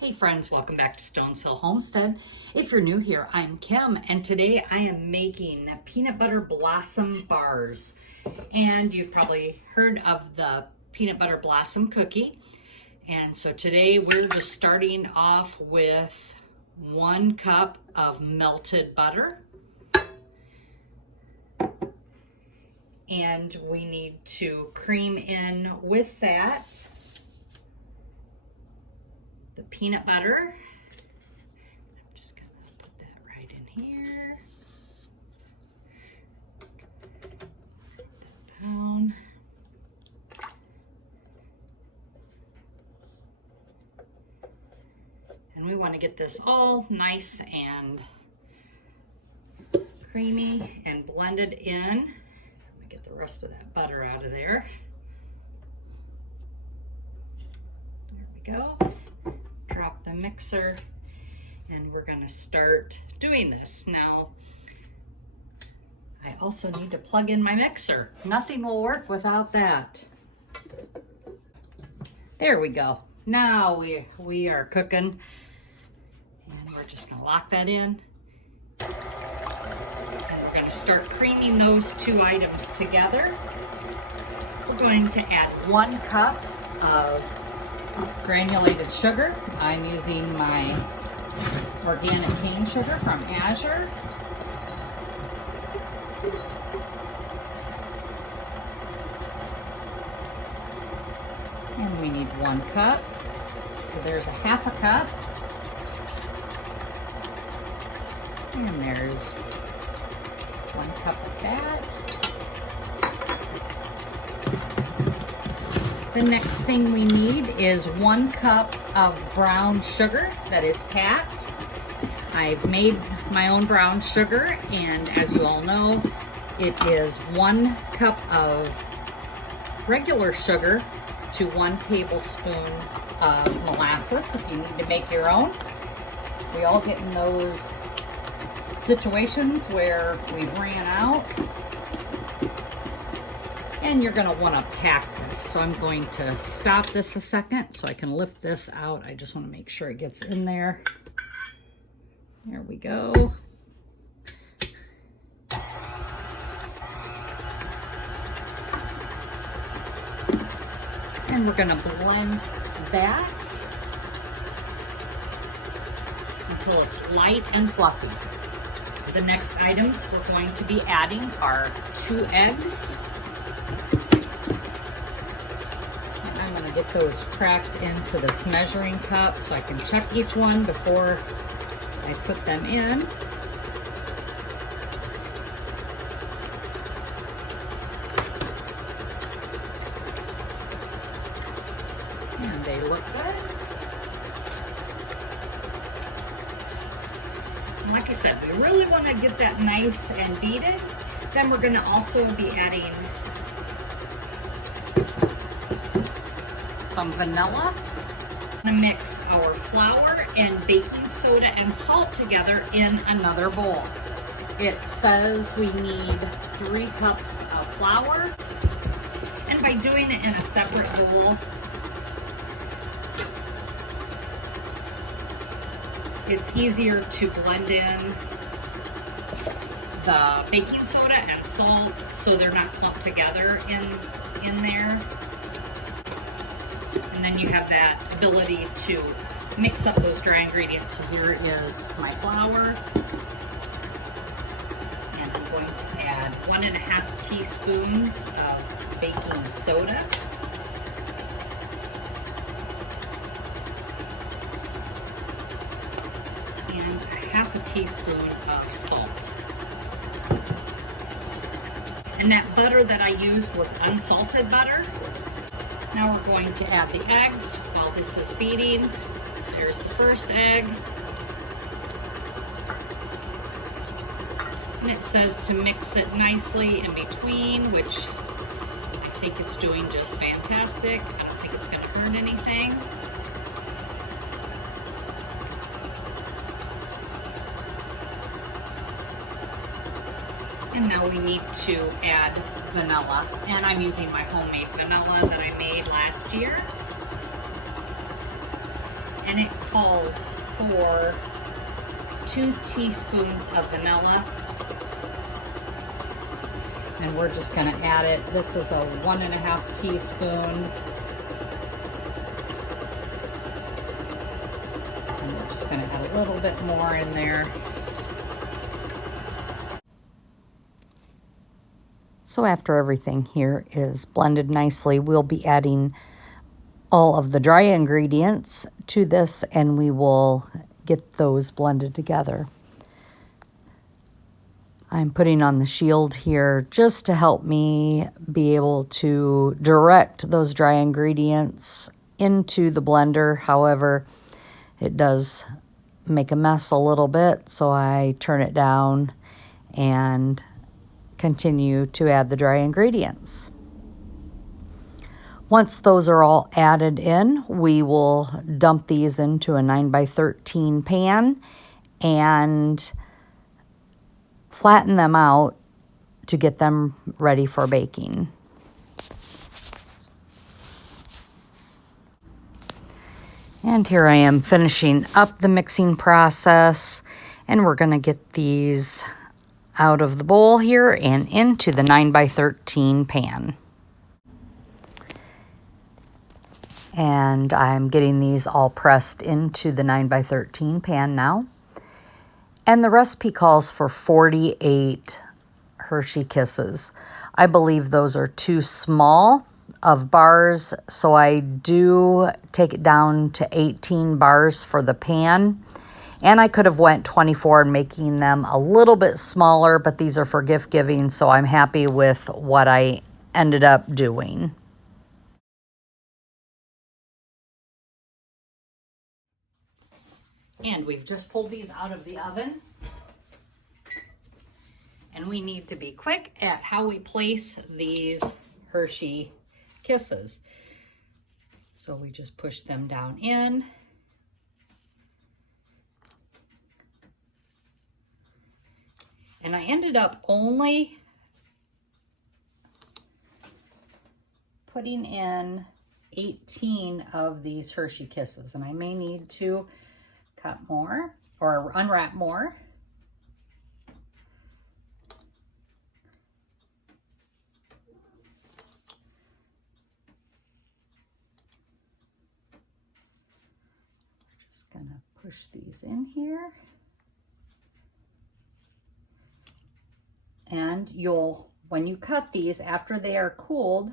Hey friends, welcome back to Stones Hill Homestead. If you're new here, I'm Kim, and today I am making peanut butter blossom bars. And you've probably heard of the peanut butter blossom cookie. And so today we're just starting off with 1 cup of melted butter. And we need to cream in with that the peanut butter. I'm just gonna put that right in here. Put that down. And we want to get this all nice and creamy and blended in. Let me get the rest of that butter out of there. There we go. Drop the mixer, and we're going to start doing this. Now, I also need to plug in my mixer. Nothing will work without that. There we go. Now we are cooking, and we're just going to lock that in. And we're going to start creaming those 2 items together. We're going to add 1 cup of granulated sugar. I'm using my organic cane sugar from Azure. And we need 1 cup. So there's a 1/2 cup. And there's 1 cup of that. The next thing we need is 1 cup of brown sugar that is packed. I've made my own brown sugar, and as you all know, it is 1 cup of regular sugar to 1 tablespoon of molasses if you need to make your own. We all get in those situations where we ran out, and you're going to want to pack this. So I'm going to stop this a second so I can lift this out. I just want to make sure it gets in there. There we go. And we're going to blend that until it's light and fluffy. The next items we're going to be adding are 2 eggs. And I'm going to get those cracked into this measuring cup so I can check each one before I put them in. And they look good. And like I said, we really want to get that nice and beaten. Then we're going to also be adding some vanilla. I'm going to mix our flour and baking soda and salt together in another bowl. It says we need 3 cups of flour. And by doing it in a separate bowl, it's easier to blend in the baking soda and salt so they're not clumped together in there. And then you have that ability to mix up those dry ingredients. So here is my flour. And I'm going to add 1.5 teaspoons of baking soda. And 1/2 teaspoon of salt. And that butter that I used was unsalted butter. Now we're going to add the eggs while this is beating. There's the first egg. And it says to mix it nicely in between, which I think it's doing just fantastic. I don't think it's going to hurt anything. And now we need to add vanilla. And I'm using my homemade vanilla that I made last year. and it calls for 2 teaspoons of vanilla. And we're just going to add it. This is a 1.5 teaspoon. And we're just going to add a little bit more in there. So after everything here is blended nicely, we'll be adding all of the dry ingredients to this, and we will get those blended together. I'm putting on the shield here just to help me be able to direct those dry ingredients into the blender. However, it does make a mess a little bit, so I turn it down and continue to add the dry ingredients. Once those are all added in, we will dump these into a 9x13 pan and flatten them out to get them ready for baking. And here I am finishing up the mixing process, and we're going to get these out of the bowl here and into the 9x13 pan. And I'm getting these all pressed into the 9x13 pan now. And the recipe calls for 48 Hershey Kisses. I believe those are too small of bars, so I do take it down to 18 bars for the pan. And I could have went 24 and making them a little bit smaller, but these are for gift giving, so I'm happy with what I ended up doing. And we've just pulled these out of the oven. And we need to be quick at how we place these Hershey Kisses. So we just push them down in. And I ended up only putting in 18 of these Hershey Kisses, and I may need to cut more or unwrap more. Just gonna push these in here. And you'll, when you cut these, after they are cooled,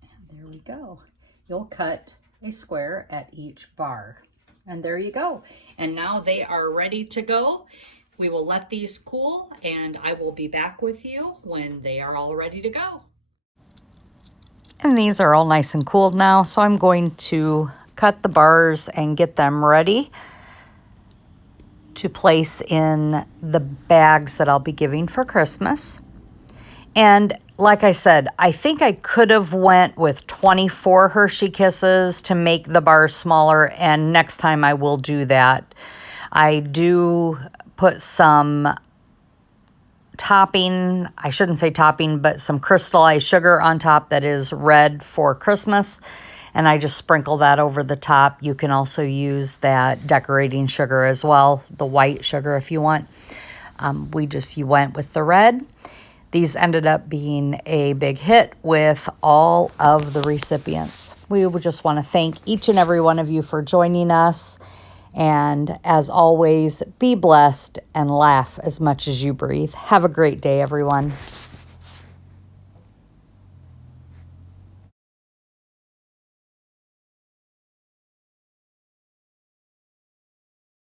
and there we go. You'll cut a square at each bar. And there you go. And now they are ready to go. We will let these cool, and I will be back with you when they are all ready to go. And these are all nice and cooled now, so I'm going to cut the bars and get them ready to place in the bags that I'll be giving for Christmas. And like I said, I think I could have went with 24 Hershey Kisses to make the bars smaller, and next time I will do that. I do put some topping, I shouldn't say topping, but some crystallized sugar on top that is red for Christmas. And I just sprinkle that over the top. You can also use that decorating sugar as well, the white sugar if you want. You went with the red. These ended up being a big hit with all of the recipients. We would just want to thank each and every one of you for joining us. And as always, be blessed and laugh as much as you breathe. Have a great day, everyone.